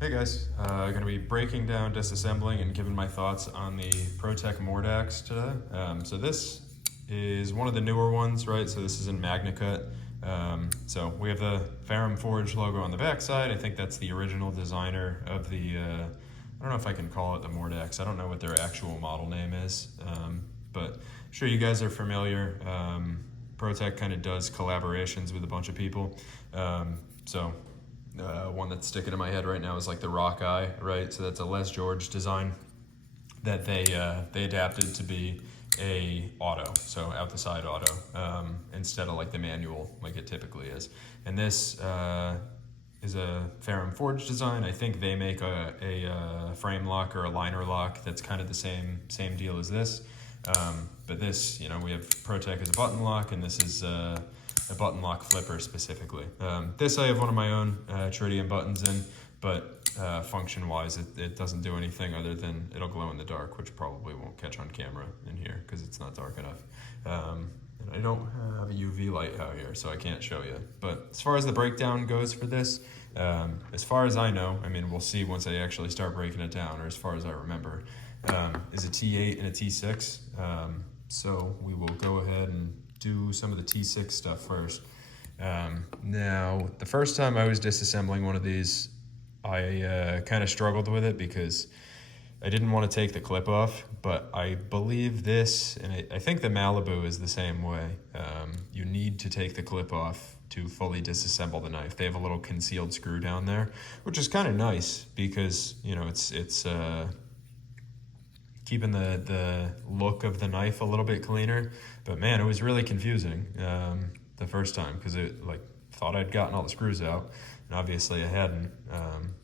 Hey guys, going to be breaking down, disassembling, and giving my thoughts on the Protech Mordax today. So this is one of the newer ones, right? So this is in MagnaCut. So we have the Ferrum Forge logo on the back side. I think that's the original designer of the, I don't know if I can call it the Mordax. I don't know what their actual model name is, but I'm sure you guys are familiar. Protech kind of does collaborations with a bunch of people. One that's sticking in my head right now is like the Rock Eye, right? So that's a Les George design that they adapted to be a auto, so out the side auto, instead of like the manual like it typically is. And this is a Ferrum Forge design. I think they make a frame lock or a liner lock that's kind of the same deal as this. But this, we have Protech as a button lock, and this is a button lock flipper specifically. This I have one of my own tritium buttons in, but function-wise, it doesn't do anything other than it'll glow in the dark, which probably won't catch on camera in here because it's not dark enough. And I don't have a UV light out here, so I can't show you. But as far as the breakdown goes for this, as far as I know, we'll see once I actually start breaking it down, or as far as I remember, is a T8 and a T6. So we will go ahead and do some of the T6 stuff first. Now, the first time I was disassembling one of these, I kind of struggled with it because I didn't want to take the clip off, but I believe this, and I think the Malibu is the same way. You need to take the clip off to fully disassemble the knife. They have a little concealed screw down there, which is kind of nice because, it's keeping the look of the knife a little bit cleaner. But man, it was really confusing the first time because it thought I'd gotten all the screws out, and obviously I hadn't.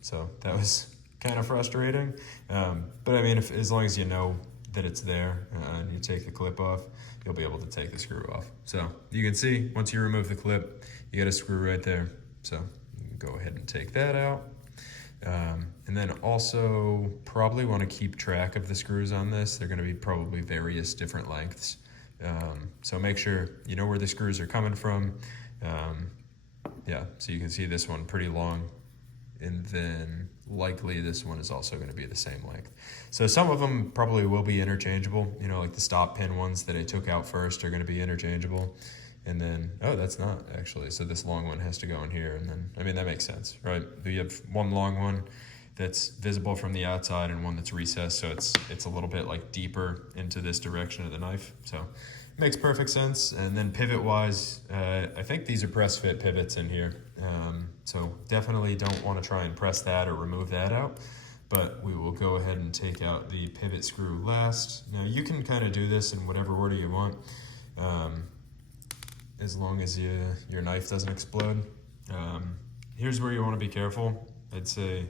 So that was kind of frustrating. But as long as you know that it's there and you take the clip off, you'll be able to take the screw off. So you can see once you remove the clip, you get a screw right there. So you can go ahead and take that out. And then also probably want to keep track of the screws on this. They're going to be probably various different lengths. So make sure you know where the screws are coming from. So you can see this one pretty long, and then likely this one is also going to be the same length. So some of them probably will be interchangeable, like the stop pin ones that I took out first are going to be interchangeable. And then, that's not actually. So this long one has to go in here. And then, that makes sense, right? You have one long one that's visible from the outside and one that's recessed. So it's a little bit deeper into this direction of the knife. So it makes perfect sense. And then pivot wise, I think these are press fit pivots in here. So definitely don't want to try and press that or remove that out. But we will go ahead and take out the pivot screw last. Now you can kind of do this in whatever order you want. As long as your knife doesn't explode. Here's where you want to be careful. I'd say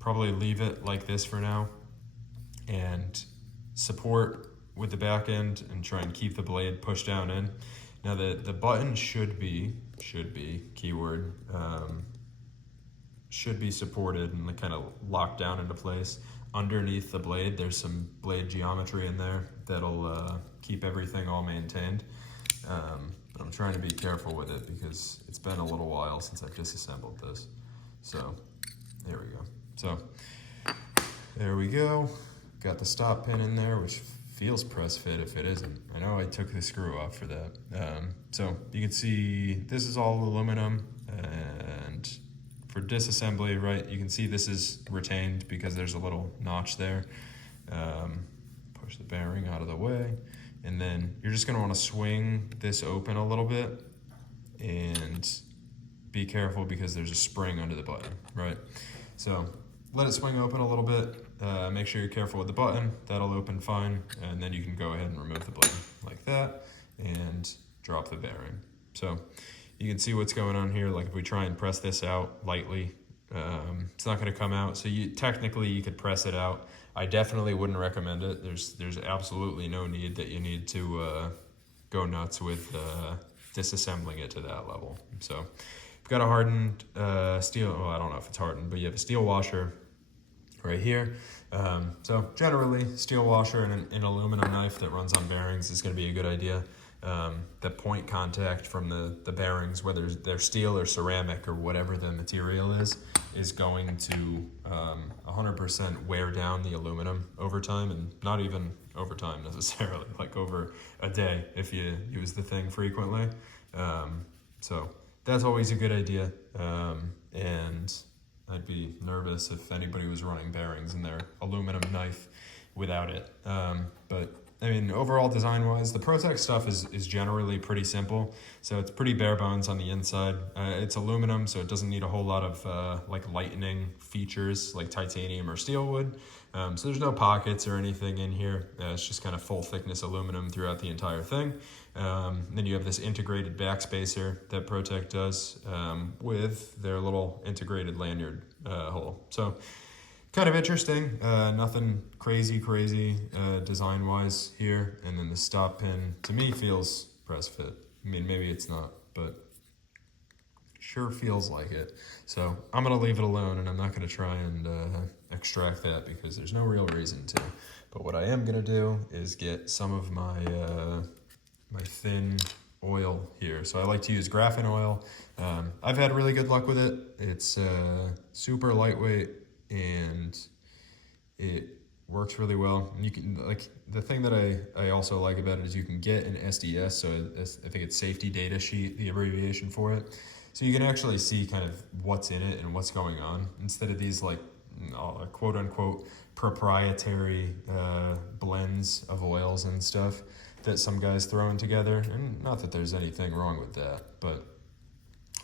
probably leave it like this for now and support with the back end and try and keep the blade pushed down in. Now the button should be keyword, should be supported and kind of locked down into place. Underneath the blade, there's some blade geometry in there that'll keep everything all maintained. But I'm trying to be careful with it because it's been a little while since I've disassembled this. So there we go. So there we go. Got the stop pin in there, which feels press fit if it isn't. I know I took the screw off for that. So you can see this is all aluminum, and for disassembly, right, you can see this is retained because there's a little notch there. Push the bearing out of the way. And then you're just gonna wanna swing this open a little bit and be careful because there's a spring under the button, right? So let it swing open a little bit. Make sure you're careful with the button. That'll open fine. And then you can go ahead and remove the blade like that and drop the bearing. So you can see what's going on here. Like if we try and press this out lightly, it's not gonna come out. So technically you could press it out. I definitely wouldn't recommend it. There's absolutely no need that you need to go nuts with disassembling it to that level. So you've got a hardened steel, well, I don't know if it's hardened, but you have a steel washer right here. So generally, steel washer and an aluminum knife that runs on bearings is gonna be a good idea. the point contact from the bearings, whether they're steel or ceramic or whatever the material is going to 100% wear down the aluminum over time, and not even over time necessarily, like over a day if you use the thing frequently. So that's always a good idea. And I'd be nervous if anybody was running bearings in their aluminum knife without it. But I mean, overall design-wise, the Protech stuff is generally pretty simple. So it's pretty bare bones on the inside. It's aluminum, so it doesn't need a whole lot of like lightning features like titanium or steel would. So there's no pockets or anything in here. It's just kind of full thickness aluminum throughout the entire thing. Then you have this integrated backspacer that Protech does with their little integrated lanyard hole. So kind of interesting, nothing crazy design-wise here. And then the stop pin, to me, feels press fit. I mean, maybe it's not, but sure feels like it. So I'm going to leave it alone, and I'm not going to try and extract that because there's no real reason to. But what I am going to do is get some of my my thin oil here. So I like to use graphene oil. I've had really good luck with it. It's super lightweight, and it works really well. You can, like, the thing that I also like about it is you can get an SDS, so I think it's safety data sheet, the abbreviation for it. So you can actually see kind of what's in it and what's going on, instead of these like quote unquote proprietary blends of oils and stuff that some guys throw in together. And not that there's anything wrong with that, but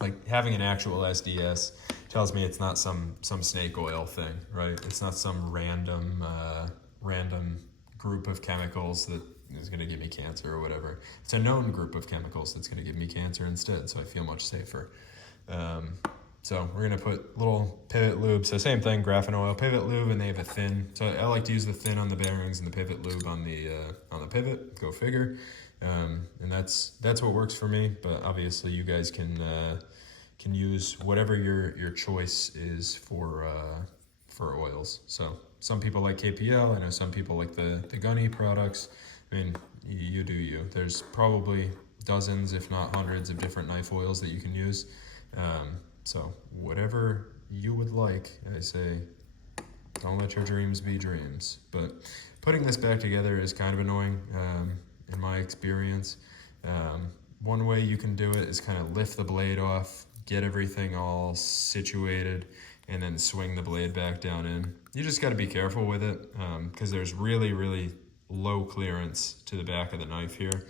like having an actual SDS tells me it's not some snake oil thing, right? It's not some random group of chemicals that is going to give me cancer or whatever. It's a known group of chemicals that's going to give me cancer instead, so I feel much safer. So we're going to put little pivot lube. So same thing, graphene oil, pivot lube, and they have a thin. So I like to use the thin on the bearings and the pivot lube on the pivot. Go figure. And that's what works for me. But obviously, you guys can use whatever your choice is for oils. So some people like KPL. I know some people like the Gunny products. I mean, you do you. There's probably dozens, if not hundreds, of different knife oils that you can use. So whatever you would like, I say, don't let your dreams be dreams. But putting this back together is kind of annoying in my experience. One way you can do it is kind of lift the blade off, get everything all situated, and then swing the blade back down in. You just got to be careful with it because there's really low clearance to the back of the knife here.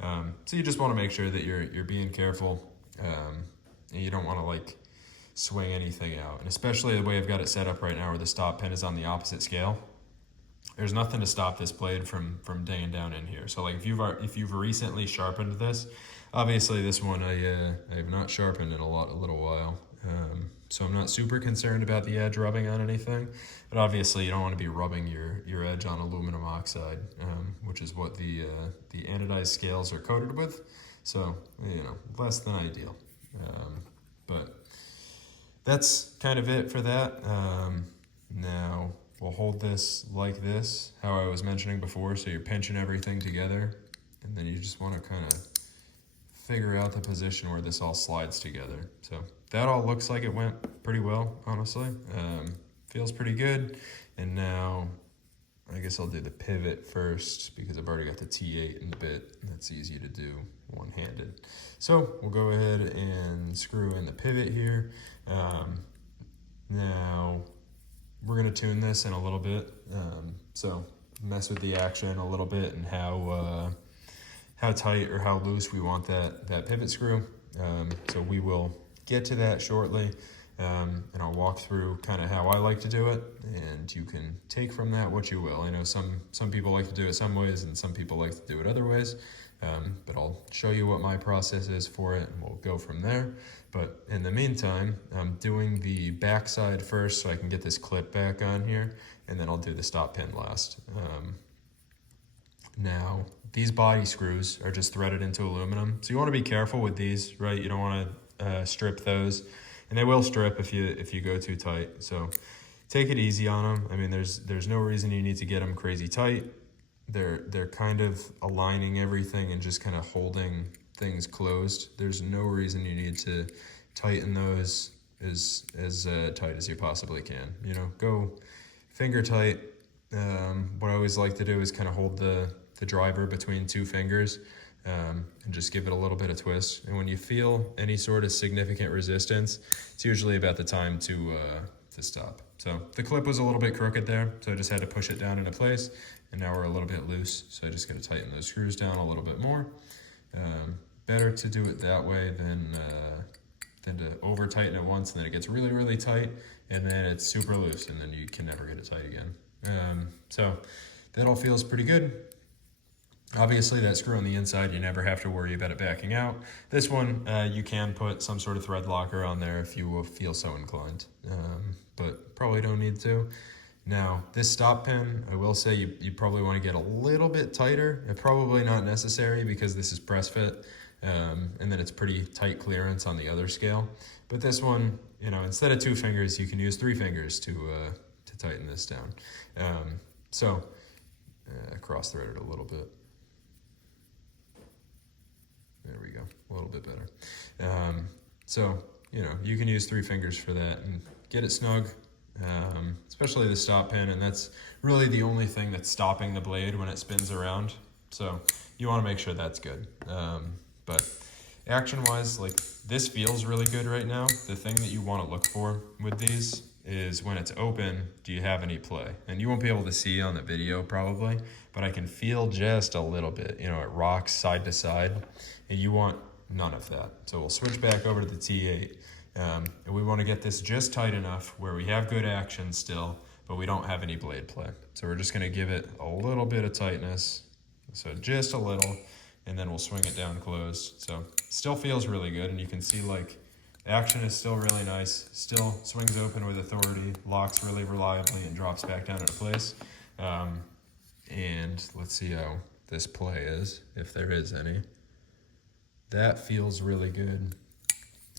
So you just want to make sure that you're being careful. And you don't want to like swing anything out. And especially the way I've got it set up right now where the stop pin is on the opposite scale, there's nothing to stop this blade from digging down in here. So like if you've recently sharpened this, obviously this one I have not sharpened in a little while. So I'm not super concerned about the edge rubbing on anything, but obviously you don't want to be rubbing your edge on aluminum oxide, which is what the anodized scales are coated with. So, less than ideal. But that's kind of it for that. Now we'll hold this like this, how I was mentioning before. So you're pinching everything together, and then you just want to kind of figure out the position where this all slides together. So that all looks like it went pretty well, honestly. Feels pretty good. And now I guess I'll do the pivot first because I've already got the T8 in the bit. That's easy to do one-handed. So we'll go ahead and screw in the pivot here. Now we're going to tune this in a little bit. So mess with the action a little bit and how tight or how loose we want that pivot screw. So we will get to that shortly. And I'll walk through kind of how I like to do it, and you can take from that what you will. I know some people like to do it some ways, and some people like to do it other ways, but I'll show you what my process is for it, and we'll go from there. But in the meantime, I'm doing the back side first so I can get this clip back on here, and then I'll do the stop pin last. Now, these body screws are just threaded into aluminum, so you want to be careful with these, right? You don't want to strip those. And they will strip if you go too tight. So take it easy on them. I mean, there's no reason you need to get them crazy tight. they're kind of aligning everything and just kind of holding things closed. There's no reason you need to tighten those as tight as you possibly can. You know, go finger tight. What I always like to do is kind of hold the driver between two fingers and just give it a little bit of twist. And when you feel any sort of significant resistance, it's usually about the time to stop. So the clip was a little bit crooked there, so I just had to push it down into place, and now we're a little bit loose, so I just got to tighten those screws down a little bit more. Better to do it that way than to over tighten it once and then it gets really, really tight and then it's super loose and then you can never get it tight again. So that all feels pretty good. Obviously that screw on the inside, you never have to worry about it backing out. This one, you can put some sort of thread locker on there if you feel so inclined, but probably don't need to. Now, this stop pin, I will say you probably want to get a little bit tighter. Probably not necessary because this is press fit, and then it's pretty tight clearance on the other scale. But this one, you know, instead of 2 fingers, you can use 3 fingers to tighten this down. Cross thread it a little bit. There we go, a little bit better. So, you know, you can use 3 fingers for that and get it snug. Especially the stop pin, and that's really the only thing that's stopping the blade when it spins around, so you want to make sure that's good. But action wise, like, this feels really good right now. The thing that you want to look for with these is when it's open, do you have any play? And you won't be able to see on the video probably, but I can feel just a little bit, you know, it rocks side to side, and you want none of that. So we'll switch back over to the T8. And we want to get this just tight enough where we have good action still, but we don't have any blade play. So we're just going to give it a little bit of tightness, so just a little, and then we'll swing it down closed. So still feels really good, and you can see like action is still really nice, still swings open with authority, locks really reliably, and drops back down into place. And let's see how this play is, if there is any. That feels really good.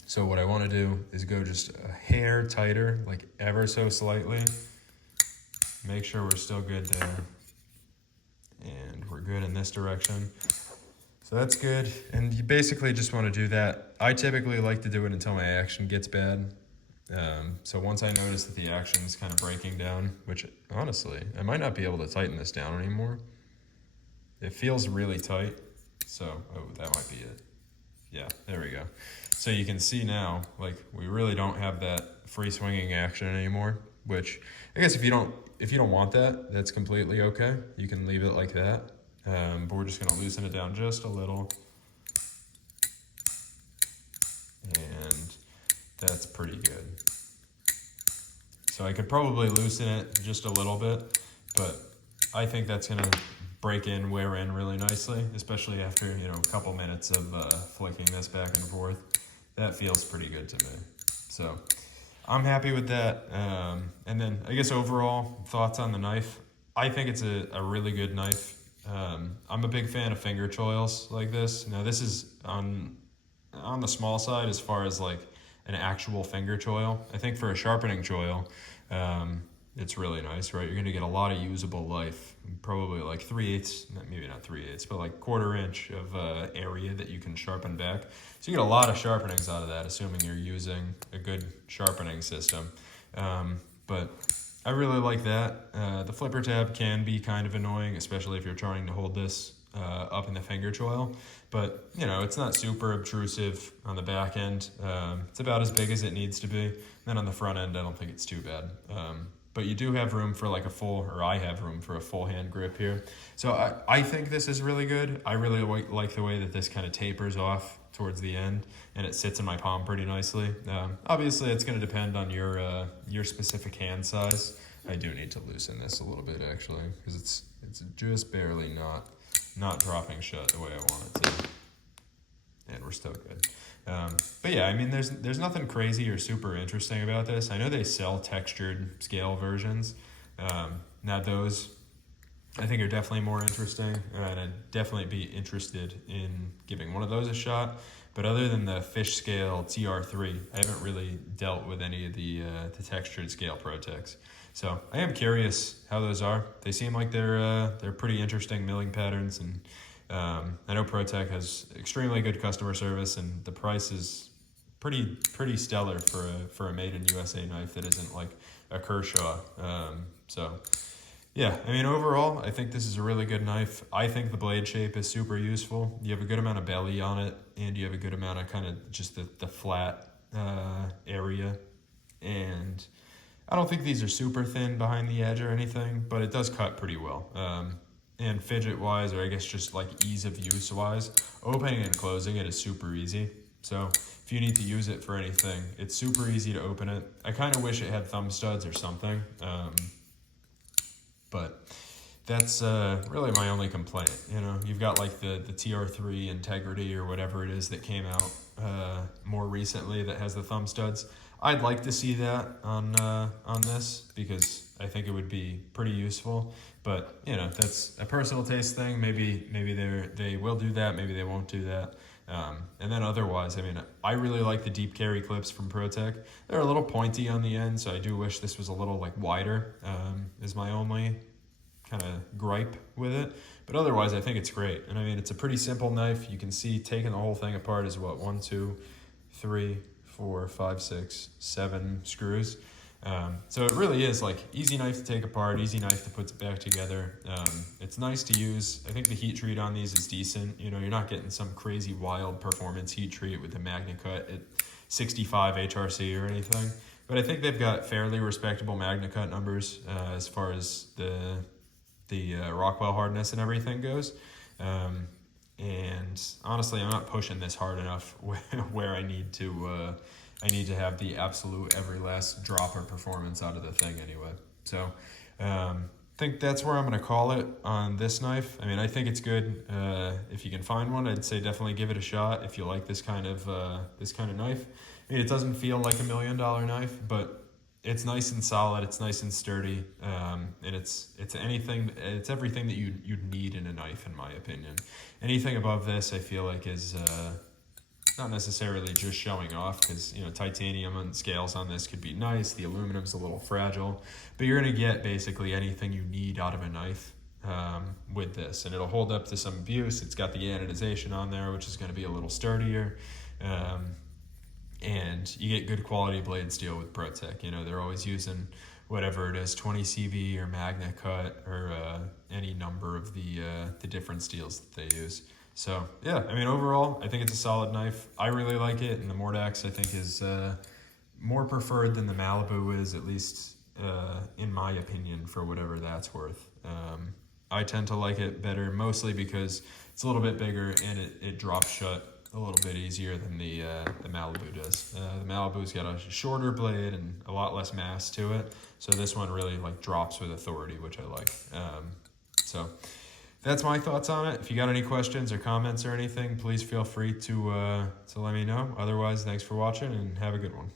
So what I want to do is go just a hair tighter, like ever so slightly. Make sure we're still good there. And we're good in this direction. So that's good. And you basically just want to do that. I typically like to do it until my action gets bad. So once I notice that the action is kind of breaking down, which honestly, I might not be able to tighten this down anymore. It feels really tight. So, oh, that might be it. Yeah, there we go. So you can see now, like, we really don't have that free swinging action anymore, which I guess if you don't want that, that's completely okay. You can leave it like that. But we're just gonna loosen it down just a little. And that's pretty good. So I could probably loosen it just a little bit, but I think that's gonna wear in really nicely, especially after, you know, a couple minutes of flicking this back and forth. That feels pretty good to me. So I'm happy with that. And then I guess overall thoughts on the knife. I think it's a really good knife. I'm a big fan of finger choils like this. Now this is on the small side as far as like an actual finger choil. I think for a sharpening choil, it's really nice, right? You're gonna get a lot of usable life, probably like 3/8, maybe not 3/8, but like 1/4 inch of area that you can sharpen back. So you get a lot of sharpenings out of that, assuming you're using a good sharpening system. But I really like that. The flipper tab can be kind of annoying, especially if you're trying to hold this up in the finger choil. But, you know, it's not super obtrusive on the back end. It's about as big as it needs to be. And then on the front end, I don't think it's too bad. But you do have room for like I have room for a full hand grip here. So I think this is really good. I really like the way that this kind of tapers off towards the end and it sits in my palm pretty nicely. Obviously it's going to depend on your specific hand size. I do need to loosen this a little bit actually, because it's just barely not dropping shut the way I want it to. And we're still good. But yeah, I mean, there's nothing crazy or super interesting about this. I know they sell textured scale versions. Now those, I think, are definitely more interesting, and I'd definitely be interested in giving one of those a shot. But other than the fish scale TR3, I haven't really dealt with any of the textured scale Protechs. So I am curious how those are. They seem like they're pretty interesting milling patterns, and I know Protech has extremely good customer service, and the price is pretty stellar for a made in USA knife that isn't like a Kershaw. So yeah, I mean, overall, I think this is a really good knife. I think the blade shape is super useful. You have a good amount of belly on it, and you have a good amount of kind of just the flat area. And I don't think these are super thin behind the edge or anything, but it does cut pretty well. And fidget-wise, or I guess just like ease of use-wise, opening and closing it is super easy. So if you need to use it for anything, it's super easy to open it. I kind of wish it had thumb studs or something. But that's really my only complaint. You know, you've got like the TR3 Integrity or whatever it is that came out more recently that has the thumb studs. I'd like to see that on this, because I think it would be pretty useful. But you know, that's a personal taste thing. Maybe they will do that. Maybe they won't do that. And then otherwise, I mean, I really like the deep carry clips from Protech. They're a little pointy on the end, so I do wish this was a little like wider, is my only kind of gripe with it. But otherwise, I think it's great. And I mean, it's a pretty simple knife. You can see taking the whole thing apart is what, 1, 2, 3, 4, 5, 6, 7 screws. So it really is like easy knife to take apart, easy knife to put back together. It's nice to use. I think the heat treat on these is decent. You know, you're not getting some crazy wild performance heat treat with the MagnaCut at 65 HRC or anything. But I think they've got fairly respectable MagnaCut numbers as far as the Rockwell hardness and everything goes. And honestly, I'm not pushing this hard enough where I need to have the absolute every last drop of performance out of the thing anyway. So I think that's where I'm going to call it on this knife. I mean, I think it's good. If you can find one, I'd say definitely give it a shot if you like this kind of knife. I mean, it doesn't feel like $1 million knife, but it's nice and solid. It's nice and sturdy, and it's everything that you'd need in a knife, in my opinion. Anything above this, I feel like is not necessarily just showing off, because you know, titanium and scales on this could be nice. The aluminum's a little fragile, but you're gonna get basically anything you need out of a knife with this, and it'll hold up to some abuse. It's got the anodization on there, which is going to be a little sturdier. And you get good quality blade steel with Protech. You know, they're always using whatever it is, 20 CV or MagnaCut or any number of the different steels that they use. So yeah, I mean, overall, I think it's a solid knife. I really like it, and the Mordax I think is more preferred than the Malibu is, at least in my opinion, for whatever that's worth. I tend to like it better, mostly because it's a little bit bigger and it drops shut a little bit easier than the Malibu does. The Malibu's got a shorter blade and a lot less mass to it, so this one really like drops with authority, which I like. So that's my thoughts on it. If you got any questions or comments or anything, please feel free to let me know. Otherwise, thanks for watching and have a good one.